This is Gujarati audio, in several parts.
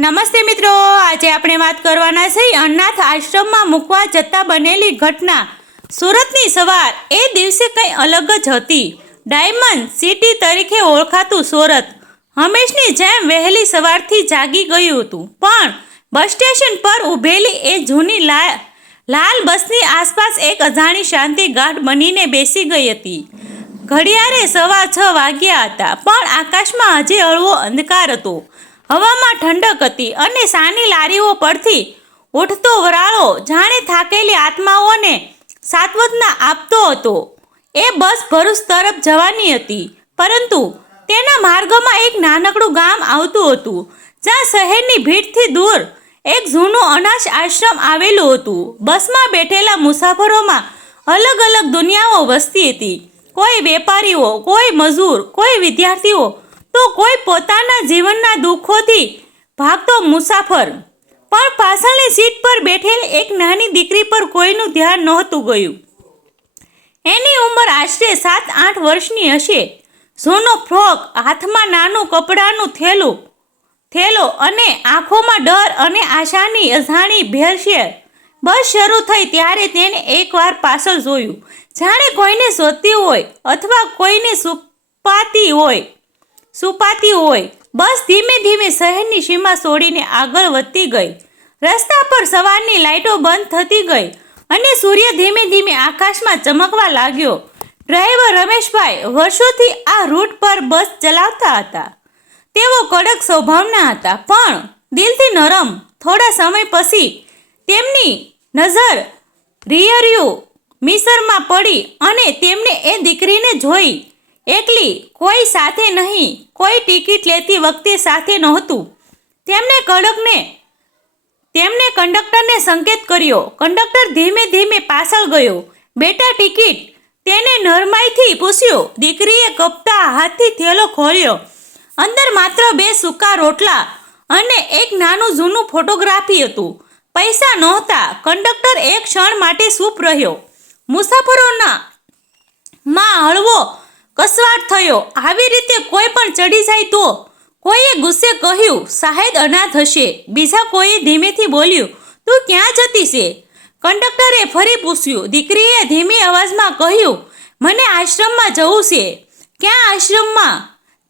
નમસ્તે મિત્રો, આજે આપણે વાત કરવાના છે અનાથ આશ્રમમાં મૂકવા જતા બનેલી ઘટના. સુરતની સવાર એ દિવસે કંઈ અલગ જ હતી. ડાયમંડ સિટી તરીકે ઓળખાતું સુરત હંમેશની જેમ વહેલી સવારથી જાગી ગયું હતું, પણ બસ સ્ટેશન પર ઊભેલી એ જૂની લાલ બસની આસપાસ એક અજાણી શાંતિ ગાઢ બનીને બેસી ગઈ હતી. ઘડિયાળે 6:15 વાગ્યા હતા, પણ આકાશમાં હજી હળવો અંધકાર હતો. હવામાં ઠંડક હતી અને સાની લારીઓ પરથી ઉઠતો વરાળો જાણે થાકેલી આત્માઓને સાંત્વના આપતો હતો. એ બસ ભરૂચ તરફ જવાની હતી, પરંતુ તેના માર્ગમાં એક નાનકડું ગામ આવતું હતું, જ્યાં શહેરની ભીડથી દૂર એક જૂનું અનાથ આશ્રમ આવેલું હતું. બસમાં બેઠેલા મુસાફરોમાં અલગ અલગ દુનિયાઓ વસતી હતી. કોઈ વેપારીઓ, કોઈ મજૂર, કોઈ વિદ્યાર્થીઓ, તો કોઈ પોતાના જીવનના દુઃખોથી ભાગતો મુસાફર. પણ પાછળની સીટ પર બેઠેલી એક નાની દીકરી પર કોઈનું ધ્યાન નહોતું ગયું. એની ઉંમર આશરે 7-8 વર્ષની હશે. જૂનો ફ્રોક, હાથમાં નાનું કપડાનું થેલો અને આંખોમાં ડર અને આશાની અજાણી ભેળસેળ. બસ શરૂ થઈ ત્યારે તેણે એકવાર પાછળ જોયું, જાણે કોઈને શોધતી હોય અથવા કોઈને છુપાતી હોય. બસ ધીમે ધીમે શહેરની સીમા છોડીને આગળ વધતી ગઈ. રસ્તા પર સવારની લાઇટો બંધ થતી ગઈ અને સૂર્ય ધીમે ધીમે આકાશમાં ચમકવા લાગ્યો. ડ્રાઈવર રમેશભાઈ વર્ષોથી આ રૂટ પર બસ ચલાવતા હતા. તેઓ કડક સ્વભાવના હતા, પણ દિલથી નરમ. થોડા સમય પછી તેમની નજર રિયરવ્યૂ મિરરમાં પડી અને તેમણે એ દીકરીને જોઈ. એકલી, કોઈ સાથે નહીં, કોઈ ટિકિટ લેતી વખતે સાથે નહોતું. તેમણે કંડક્ટરને સંકેત કર્યો. કંડક્ટર ધીમે ધીમે પાછળ ગયો. બેટા, ટિકિટ? તેને નરમાઈથી પૂછ્યું. દીકરીએ કપતા હાથથી થેલો ખોલ્યો. અંદર માત્ર 2 સૂકા રોટલા અને એક નાનું જૂનું ફોટોગ્રાફી હતું. પૈસા નહોતા. કંડક્ટર એક ક્ષણ માટે ચૂપ રહ્યો. મુસાફરોના માં હળવો કસવાટ થયો. આવી રીતે કોઈ પણ ચડી જાય તો? કોઈએ ગુસ્સે કહ્યું, શાયદ અનાથ હશે. બીજા કોઈએ ધીમેથી બોલ્યું, તું ક્યાં જતી છે? કંડક્ટરે ફરી પૂછ્યું. દીકરીએ ધીમી અવાજમાં કહ્યું, મને આશ્રમમાં જવું છે. ક્યાં આશ્રમમાં?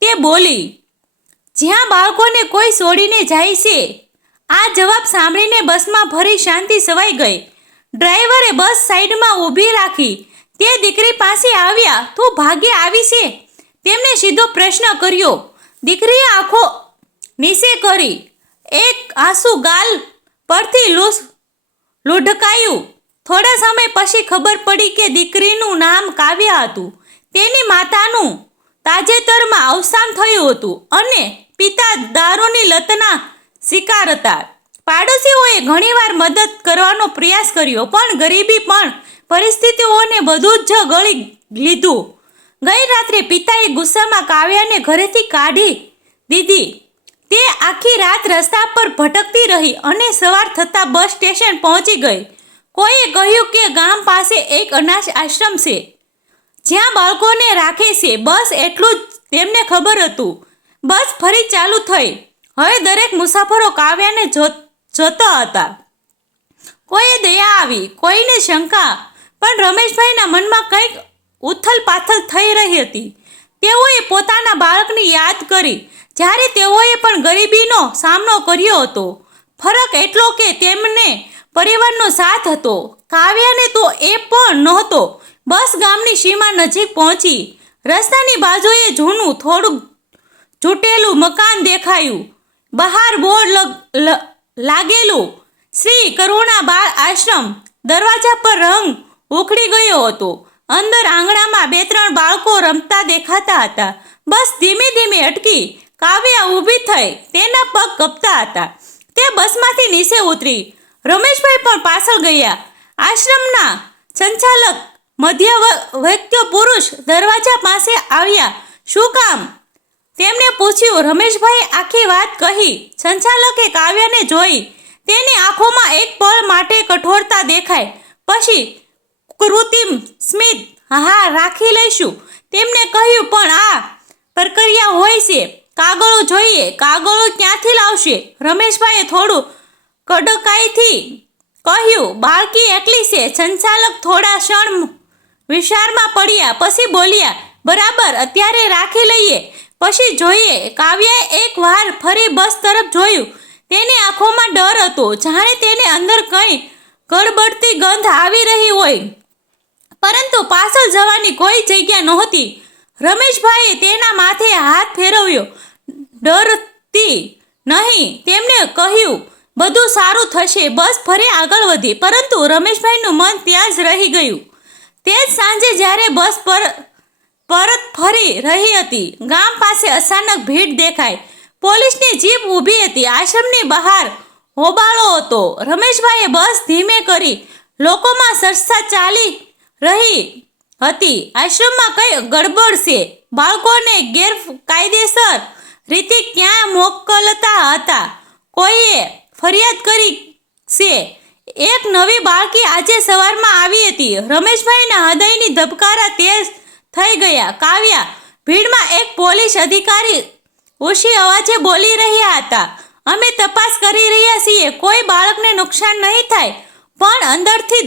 તે બોલી. જ્યાં બાળકોને કોઈ છોડીને જાય છે. આ જવાબ સાંભળીને બસમાં ફરી શાંતિ છવાઈ ગઈ. ડ્રાઈવરે બસ સાઈડમાં ઊભી રાખી. તે દીકરી પાસે આવ્યા. તું ભાગે આવી છે? તેમણે સીધો પ્રશ્ન કર્યો. દીકરીએ આંખો નીચે કરી. એક આંસુ ગાલ પરથી લૂઢકાયું. થોડા સમય પછી ખબર પડી કે દીકરીનું નામ કાવ્યા હતું. તેની માતાનું તાજેતરમાં અવસાન થયું હતું અને પિતા દારૂની લતના શિકાર હતા. પાડોશીઓએ ઘણીવાર મદદ કરવાનો પ્રયાસ કર્યો, પણ ગરીબી પણ પરિસ્થિતિઓને બધું જ ગળી લીધું. ગઈ રાત્રે પિતાએ ગુસ્સામાં કાવ્યાને ઘરેથી કાઢી દીધી. તે આખી રાત રસ્તા પર ભટકતી રહી અને સવાર થતાં બસ સ્ટેશન પહોંચી ગઈ. કોઈએ કહ્યું કે ગામ પાસે એક અનાથ આશ્રમ છે, જ્યાં બાળકોને રાખે છે. બસ એટલું જ તેમને ખબર હતું. બસ ફરી ચાલુ થઈ. હવે દરેક મુસાફરો કાવ્યાને જોતા હતા. કોઈએ દયા આવી, કોઈને શંકા, પણ રમેશભાઈના મનમાં કંઈક ઉથલ પાથલ થઈ રહી હતી. તેઓએ પોતાના બાળકને યાદ કરી, જ્યારે તેઓએ પણ ગરીબીનો સામનો કર્યો હતો. ફરક એટલો કે તેમને પરિવારનો સાથ હતો. કાવ્યાને તો એ પણ નહોતો. બસ ગામની સીમા નજીક પહોંચી. રસ્તાની બાજુએ જૂનું, થોડું તૂટેલું મકાન દેખાયું. બહાર બોર્ડ લાગેલું, શ્રી કરુણા બાળ આશ્રમ. દરવાજા પર રંગ ઉખડી ગયો હતો. અંદર આંગણામાં 2-3 બાળકો રમતા દેખાતા હતા. બસ ધીમે ધીમે અટકી. કાવ્યા ઊભી થઈ. તેના પગ કપતા હતા. તે બસમાંથી નીચે ઉતરી. રમેશભાઈ પણ પાછળ ગયા. આશ્રમના સંચાલક, મધ્યવયસ્ક પુરુષ, દરવાજા પાસે આવ્યા. શું કામ? તેમણે પૂછ્યું. રમેશભાઈએ આખી વાત કહી. સંચાલકે કાવ્યાને જોઈ. તેની આંખોમાં એક પળ માટે કઠોરતા દેખાઈ. પછી કૃત્રિમ સ્મિત. હા, રાખી લઈશું. તેમણે કહ્યું, પણ આ પ્રક્રિયા હોય છે. કાગળો જોઈએ. કાગળો ક્યાંથી લાવશે? રમેશભાઈએ થોડું કડકાઈથી કહ્યું. બાળકી એકલી છે. સંચાલક થોડા ક્ષણ વિચારમાં પડ્યા, પછી બોલ્યા, બરાબર, અત્યારે રાખી લઈએ, પછી જોઈએ. કાવ્યાએ એક વાર ફરી બસ તરફ જોયું. તેની આંખોમાં ડર હતો, જાણે તેને અંદર કંઈ ગડબડતી ગંધ આવી રહી હોય, પરંતુ પાછળ જવાની કોઈ જગ્યા નહોતી. રમેશભાઈએ તેના માથે હાથ ફેરવ્યો. ડરતી નહીં, તેમણે કહ્યું, બધું સારું થશે. બસ ફરી આગળ વધી, પરંતુ રમેશભાઈનું મન ત્યાં જ રહી ગયું. તે જ સાંજે જ્યારે બસ પરત ફરી રહી હતી, ગામ પાસે અચાનક ભીડ દેખાઈ. પોલીસની જીપ ઊભી હતી. આશ્રમની બહાર હોબાળો હતો. રમેશભાઈએ બસ ધીમે કરી. લોકોમાં ચર્ચા ચાલી રહી હતી. આશ્રમમાં કઈ ગડબડ છે. બાળકોને ગેરકાયદેસર રીતે ક્યાં મોકલતા હતા. કોઈએ ફરિયાદ કરી છે. એક નવી બાળકી આજે સવારમાં આવી હતી. રમેશભાઈના હૃદયની ધબકારા તેજ થઈ ગયા. કાવ્યા, ભીડમાં એક પોલીસ અધિકારી ઊંચી અવાજે બોલી રહ્યા હતા. અમે તપાસ કરી રહ્યા છીએ. કોઈ બાળકને નુકસાન નહીં થાય. પણ અંદરથી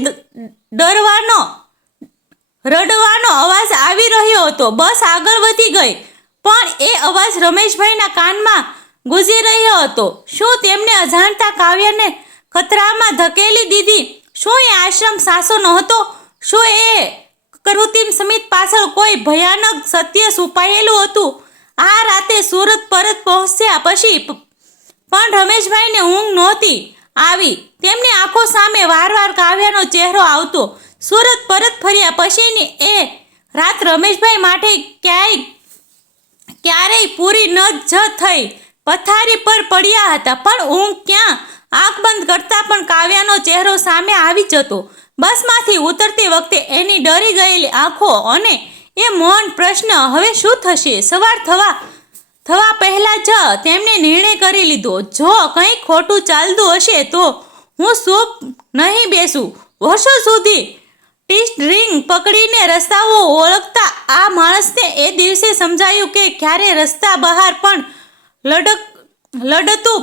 રડવાનો અવાજ આવી રહ્યો હતો. બસ આગળ વધી ગઈ, પણ એ અવાજ રમેશભાઈના કાનમાં ગુંજી રહ્યો હતો. શું તેમને અજાણતા કાવ્યાને ખતરામાં ધકેલી દીધી? શું એ આશ્રમ સાચો નહોતો? શું એ કૃત્રિમ સ્મિત પાછળ કોઈ ભયાનક સત્ય છુપાયેલું હતું? આ રાતે સુરત પરત પહોંચ્યા પછી પણ રમેશભાઈને ઊંઘ નહોતી આવી. તેમની આંખો સામે વારવાર કાવ્યાનો ચહેરો આવતો. સુરત પરત ફર્યા પછીની એ રાત રમેશભાઈ માટે ક્યારેય પૂરી ન જ થઈ. પથારી પર પડ્યા હતા, પણ ઊંઘ ક્યાં? આંખ બંધ કરતા પણ કાવ્યાનો ચહેરો સામે આવી જતો. બસમાંથી ઉતરતી વખતે એની ડરી ગયેલી આંખો અને એ મૌન પ્રશ્ન, હવે શું થશે? સવાર થવા પહેલા જ તેમણે નિર્ણય કરી લીધો, જો કંઈ ખોટું ચાલતું હશે તો હું ચૂપ નહીં બેસું. વર્ષો સુધી ટી-સ્ટ્રિંગ પકડીને રસ્તાઓ ઓળખતા આ માણસને એ દિવસે સમજાયું કે ક્યારે રસ્તા બહાર પણ લડવું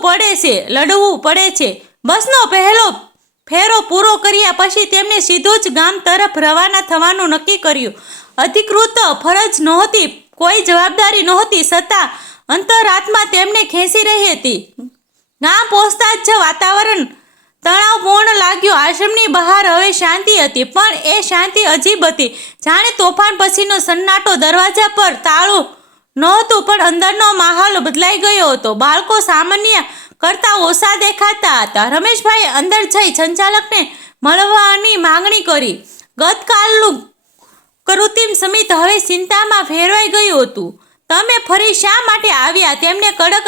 પડે છે. બસનો પહેલો ફેરો પૂરો કર્યા પછી તેમણે સીધું જ ગામ તરફ રવાના થવાનું નક્કી કર્યું. અધિકૃત ફરજ નહોતી, કોઈ જવાબદારી નહોતી, છતાં અંતરાત્મા તેમને ખેંચી રહી હતી. ગામ પહોંચતા જ વાતાવરણ તણાવપૂર્ણ લાગ્યું. આશ્રમની બહાર હવે શાંતિ હતી, પણ એ શાંતિ અજીબ હતી, જાણે તોફાન પછીનો સન્નાટો. દરવાજા પર તાળું નહોતું, પણ અંદરનો માહોલ બદલાઈ ગયો હતો. બાળકો સામાન્ય કરતાં ઓછા દેખાતા હતા. રમેશભાઈએ અંદર જઈ સંચાલકને મળવાની માંગણી કરી. ગતકાલનું કૃત્રિમ સ્મિત હવે ચિંતામાં ફેરવાઈ ગયું હતું. તમે ફરી શા માટે આવ્યા? તેમણે કડક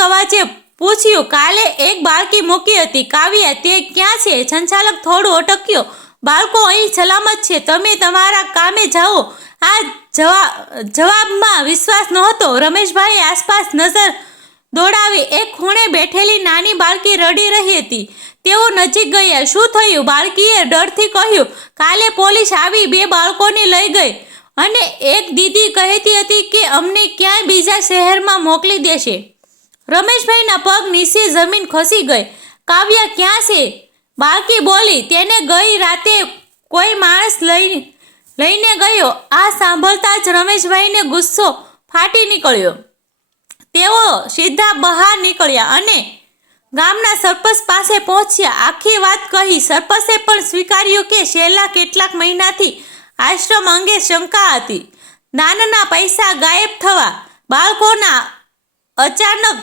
અવાજે પૂછ્યું. કાલે એક બાળકી મૂકી હતી. કાવ્યા, તે ક્યાં છે? સંચાલક થોડું અટક્યો. બાળકો અહીં સલામત છે, તમે તમારા કામે જાઓ. આ જવાબમાં વિશ્વાસ નહોતો. રમેશભાઈએ આસપાસ નજર દોડાવી. એક ખૂણે બેઠેલી નાની બાળકી રડી રહી હતી. તેઓ નજીક ગયા. શું થયું? બાળકીએ ડરથી કહ્યું. કાલે પોલીસ આવી 2 બાળકોને લઈ ગઈ અને એક દીદી કહેતી હતી કે અમને ક્યાંય બીજા શહેરમાં મોકલી દેશે. રમેશભાઈના પગ નીચે જમીન ખસી ગઈ. કાવ્યા ક્યાં છે? બાળકી બોલી. તેને ગઈ રાતે કોઈ માણસ લઈને ગયો. આ સાંભળતા જ રમેશભાઈને ગુસ્સો ફાટી નીકળ્યો. તેઓ સીધા બહાર નીકળ્યા અને ગામના સરપંચ પાસે પહોંચ્યા. આખી વાત કહી. સરપંચે પણ સ્વીકાર્યું કે છેલ્લા કેટલાક મહિનાથી આશ્રમ અંગે શંકા હતી. દાનના પૈસા ગાયબ થવા, બાળકોના અચાનક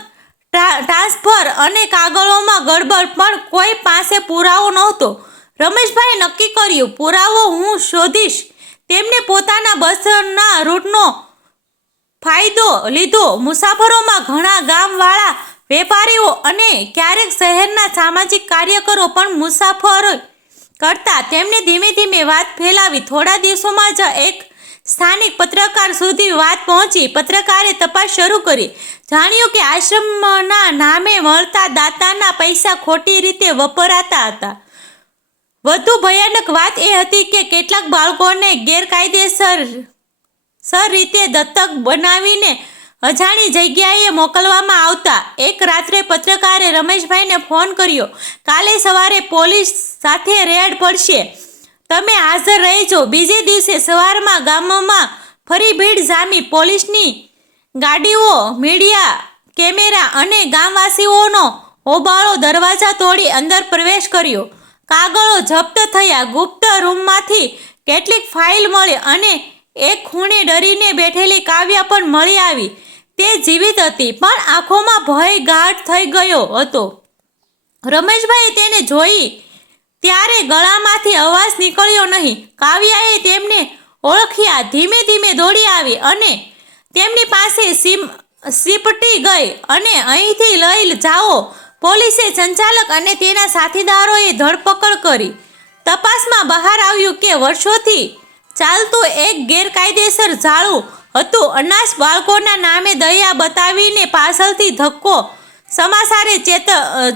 ટ્રાન્સફર અને કાગળોમાં ગડબડ, પણ કોઈ પાસે પુરાવો નહોતો. રમેશભાઈએ નક્કી કર્યું, પુરાવો હું શોધીશ. તેમણે પોતાના બસના રૂટનો ફાયદો લીધો. મુસાફરોમાં ઘણા ગામવાળા, વેપારીઓ અને ક્યારેક શહેરના સામાજિક કાર્યકરો પણ મુસાફરી કરતા. તેમણે ધીમે ધીમે વાત ફેલાવી. થોડા દિવસોમાં જ એક સ્થાનિક પત્રકાર સુધી વાત પહોંચી. પત્રકારે તપાસ શરૂ કરી. જાણ્યું કે આશ્રમના નામે મળતા દાતાના પૈસા ખોટી રીતે વપરાતા હતા. વધુ ભયાનક વાત એ હતી કે કેટલાક બાળકોને ગેરકાયદેસર રીતે દત્તક બનાવીને અજાણી જગ્યાએ મોકલવામાં આવતા એક રાત્રે પત્રકારે રમેશભાઈને ફોન કર્યો, કાલે સવારે પોલીસ સાથે રેડ પડશે, તમે હાજર રહેજો. બીજે દિવસે સવારમાં ગામમાં ફરી ભીડ જામી. પોલીસની ગાડીઓ, મીડિયા, કેમેરા અને ગામવાસીઓનો હોબાળો દરવાજા તોડી અંદર પ્રવેશ કર્યો. કાગળો જપ્ત થયા. ગુપ્ત રૂમમાંથી કેટલીક ફાઇલ મળી અને એક ખૂણે ડરીને બેઠેલી કાવ્યા પણ મળી આવી. તે જીવિત હતી, પણ આંખોમાં ભય ગાઢ થઈ ગયો હતો. રમેશભાઈ તેને જોઈ ત્યારે ગળામાંથી અવાજ નીકળ્યો નહીં. કાવ્યાએ તેમને ઓળખ્યા. ધીમે ધીમે દોડી આવી અને તેમની પાસે સીપટી ગઈ અને અહીંથી લઈ જાઓ. પોલીસે સંચાલક અને તેના સાથીદારોએ ધરપકડ કરી. તપાસમાં બહાર આવ્યું કે વર્ષોથી ચાલતું એક ગેરકાયદેસર જાળું હતું. અનાથ બાળકોના નામે દયા બતાવીને પાછળથી ધક્કો. સમાચારે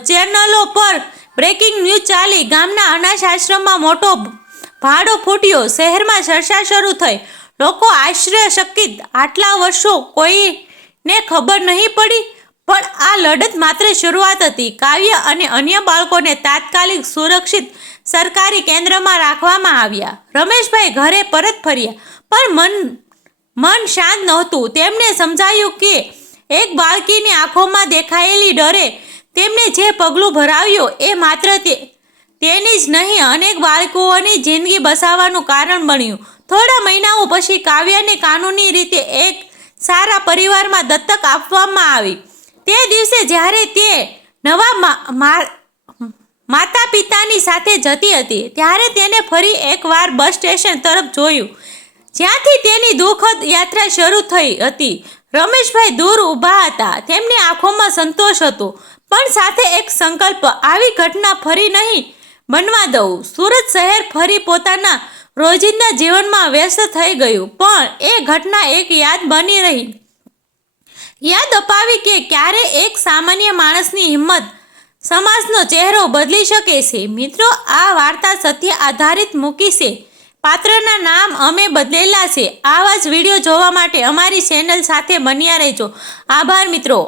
ચેનલો પર બ્રેકિંગ ન્યૂઝ ચાલી. ગામના અનાથ આશ્રમમાં મોટો ભાડો ફૂટ્યો. શહેરમાં ચર્ચા શરૂ થઈ. લોકો આશ્ચર્યચકિત. આટલા વર્ષો કોઈને ખબર નહીં પડી. પણ આ લડત માત્ર શરૂઆત હતી. કાવ્ય અને અન્ય બાળકોને તાત્કાલિક સુરક્ષિત સરકારી કેન્દ્રમાં રાખવામાં આવ્યા. રમેશભાઈ ઘરે પરત ફર્યા, પણ મન શાંત નહોતું. તેમને સમજાયું કે એક બાળકીની આંખોમાં દેખાયેલી ડરે તેમને જે પગલું ભરાવ્યું એ માત્ર તેની જ નહીં, અનેક બાળકોની જિંદગી બચાવવાનું કારણ બન્યું. થોડા મહિનાઓ પછી કાવ્યાને કાનૂની રીતે એક સારા પરિવારમાં દત્તક આપવામાં આવી. તે દિવસે જ્યારે તે નવા માતા પિતાની સાથે જતી હતી, ત્યારે તેને ફરી એકવાર બસ સ્ટેશન તરફ જોયું, જ્યાંથી તેની દુઃખદ યાત્રા શરૂ થઈ હતી. રમેશભાઈ દૂર ઊભા હતા. તેમની આંખોમાં સંતોષ હતો, પણ સાથે એક સંકલ્પ, આવી ઘટના ફરી નહીં બનવા દઉં. સુરત શહેર ફરી પોતાના રોજિંદા જીવનમાં વ્યસ્ત થઈ ગયું, પણ એ ઘટના એક યાદ બની રહી. યાદ અપાવી કે ક્યારે એક સામાન્ય માણસની હિંમત સમાજનો ચહેરો બદલી શકે છે. મિત્રો, આ વાર્તા સત્ય આધારિત મૂકી છે. પાત્રના નામ અમે બદલેલા છે. આવા જ વિડીયો જોવા માટે અમારી ચેનલ સાથે બન્યા રહેજો. આભાર મિત્રો.